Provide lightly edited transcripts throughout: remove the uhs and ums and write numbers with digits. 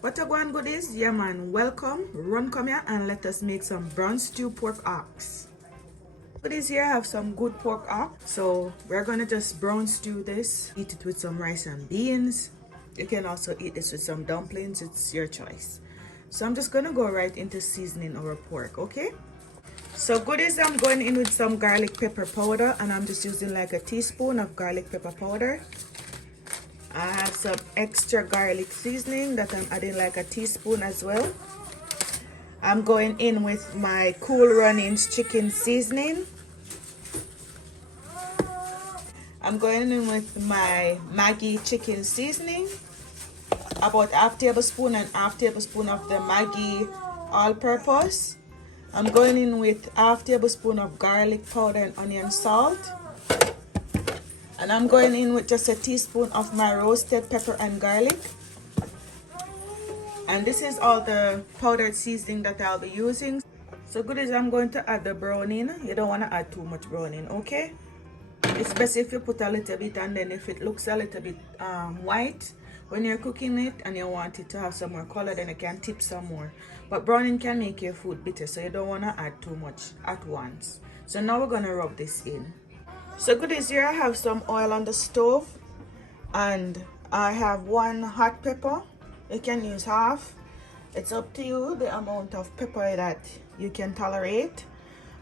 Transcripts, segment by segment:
What a go goodies, yeah man, welcome, run come here and let us make some brown stew pork hocks. Goodies, here I have some good pork hock, so we're gonna just brown stew this, eat it with some rice and beans. You can also eat this with some dumplings, it's your choice. So I'm just gonna go right into seasoning our pork, okay? So goodies, I'm going in with some garlic pepper powder, and I'm just using like a teaspoon of garlic pepper powder. I have some extra garlic seasoning that I'm adding like a teaspoon as well. I'm going in with my Cool Runnings chicken seasoning. I'm going in with my Maggi chicken seasoning, about half tablespoon and half tablespoon of the Maggi all-purpose. I'm going in with half tablespoon of garlic powder and onion salt. And I'm going in with just a teaspoon of my roasted pepper and garlic. And this is all the powdered seasoning that I'll be using. So goodies, I'm going to add the browning. You don't want to add too much browning, okay? It's best if you put a little bit, and then if it looks a little bit white when you're cooking it and you want it to have some more color, then you can tip some more. But browning can make your food bitter, so you don't want to add too much at once. So now we're going to rub this in. So goodies, here I have some oil on the stove, and I have one hot pepper. You can use half. It's up to you the amount of pepper that you can tolerate.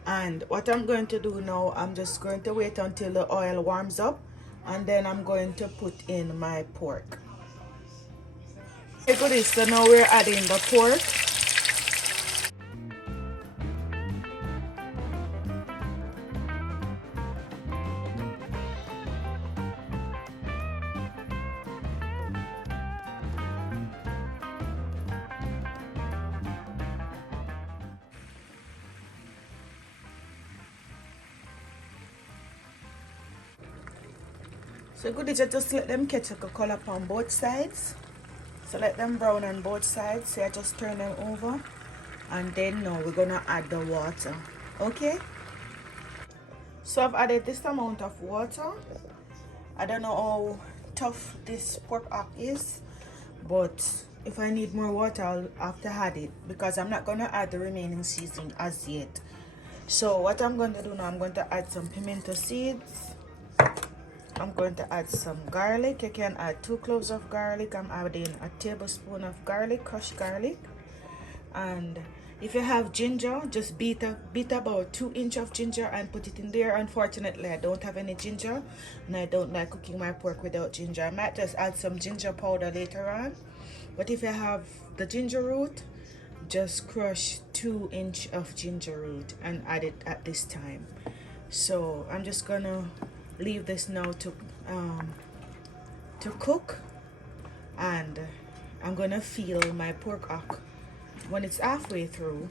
And what I'm going to do now, I'm just going to wait until the oil warms up, and then I'm going to put in my pork. Okay goodies, so now we're adding the pork. So good is just let them catch a color on both sides. So let them brown on both sides. So I just turn them over, and then now we're gonna add the water. Okay. So I've added this amount of water. I don't know how tough this pork hock is, but if I need more water, I'll have to add it, because I'm not gonna add the remaining seasoning as yet. So what I'm going to do now, I'm going to add some pimento seeds. I'm going to add some garlic. You can add 2 cloves of garlic. I'm adding a tablespoon of garlic, crushed garlic. And if you have ginger, just beat about 2 inches of ginger and put it in there. Unfortunately, I don't have any ginger, and I don't like cooking my pork without ginger. I might just add some ginger powder later on. But if you have the ginger root, just crush 2 inches of ginger root and add it at this time. So I'm just gonna leave this now to cook, and I'm gonna feel my pork hock when it's halfway through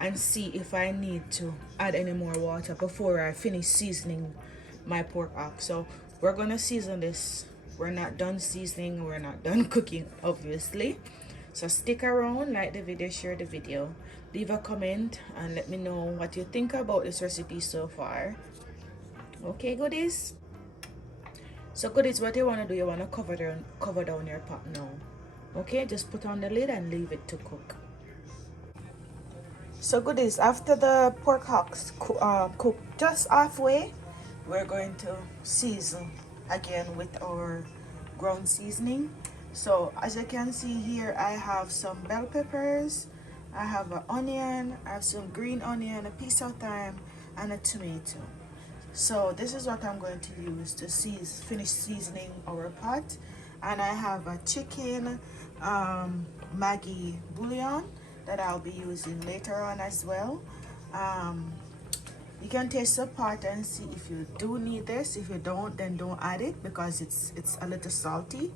and see if I need to add any more water before I finish seasoning my pork hock. So we're gonna season this. We're not done seasoning, we're not done cooking, obviously. So stick around, like the video, share the video, leave a comment, and let me know what you think about this recipe so far. Okay goodies, so goodies, what you want to do, you want to cover down your pot now. Okay, just put on the lid and leave it to cook. So goodies, after the pork hocks cook just halfway, we're going to season again with our ground seasoning. So as you can see here, I have some bell peppers, I have an onion, I have some green onion, a piece of thyme, and a tomato. So this is what I'm going to use to finish seasoning our pot. And I have a chicken Maggi bouillon that I'll be using later on as well. You can taste the pot and see if you do need this. If you don't, then don't add it, because it's a little salty.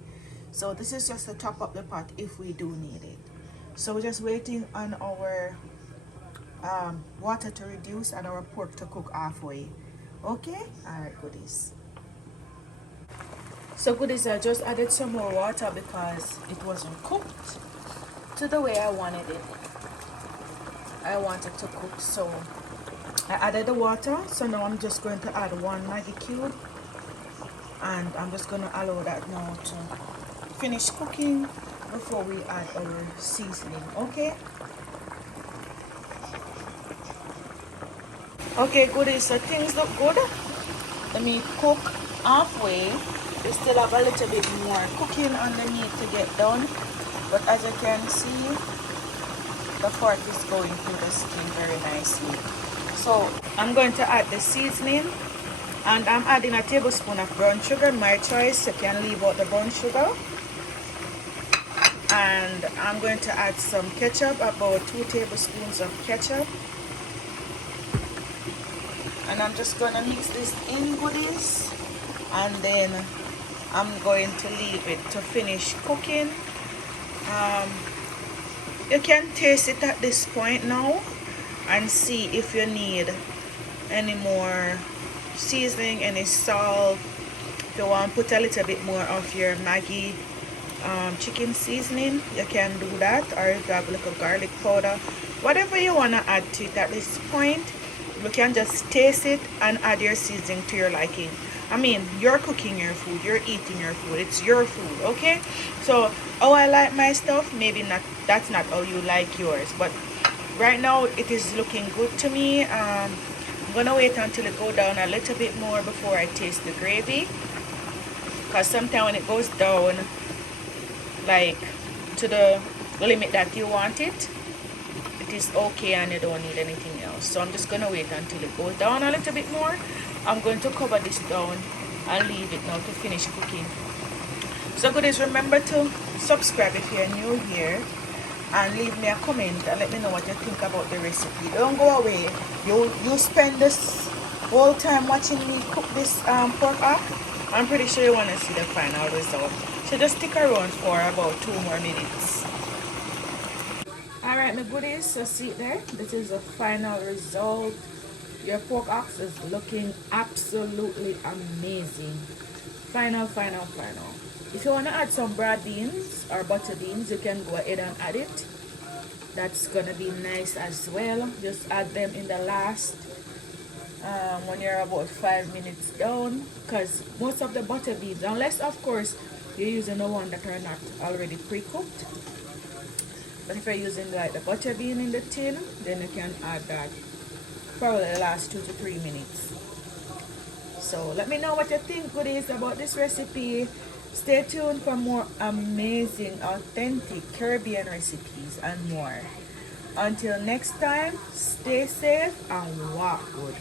So this is just to top up the pot if we do need it. So we're just waiting on our water to reduce and our pork to cook halfway. Okay, all right goodies. So goodies, I just added some more water because it wasn't cooked to the way I wanted it. I wanted to cook, so I added the water. So now I'm just going to add 1 Maggi cube, and I'm just going to allow that now to finish cooking before we add our seasoning. Okay. Okay, goodies. So things look good. Let me cook halfway. We still have a little bit more cooking underneath to get done, but as you can see, the fork is going through the skin very nicely. So I'm going to add the seasoning, and I'm adding a tablespoon of brown sugar, my choice. You can leave out the brown sugar. And I'm going to add some ketchup, about 2 tablespoons of ketchup. And I'm just going to mix this in, goodies, and then I'm going to leave it to finish cooking. You can taste it at this point now and see if you need any more seasoning, any salt. If you want to put a little bit more of your Maggi chicken seasoning, you can do that, or if you have a little garlic powder, whatever you want to add to it at this point. You can just taste it and add your seasoning to your liking. I mean, you're cooking your food, you're eating your food, it's your food, okay? So how I like my stuff, maybe not, that's not how you like yours, but right now it is looking good to me. I'm gonna wait until it go down a little bit more before I taste the gravy, because sometimes when it goes down like to the limit that you want it, it is okay and you don't need anything else. So I'm just gonna wait until it goes down a little bit more. I'm going to cover this down and leave it now to finish cooking. So goodies, remember to subscribe if you're new here, and leave me a comment and let me know what you think about the recipe. Don't go away. You spend this whole time watching me cook this pork up. I'm pretty sure you want to see the final result. So just stick around for about 2 more minutes. Alright, my goodies, so see it there. This is the final result. Your pork ox is looking absolutely amazing. Final. If you want to add some broad beans or butter beans, you can go ahead and add it. That's gonna be nice as well. Just add them in the last when you're about 5 minutes down, because most of the butter beans, unless of course you're using the one that are not already pre-cooked, but if you're using like the butter bean in the tin, then you can add that probably the last 2 to 3 minutes. So let me know what you think, goodies, about this recipe. Stay tuned for more amazing, authentic Caribbean recipes and more. Until next time, stay safe and walk good.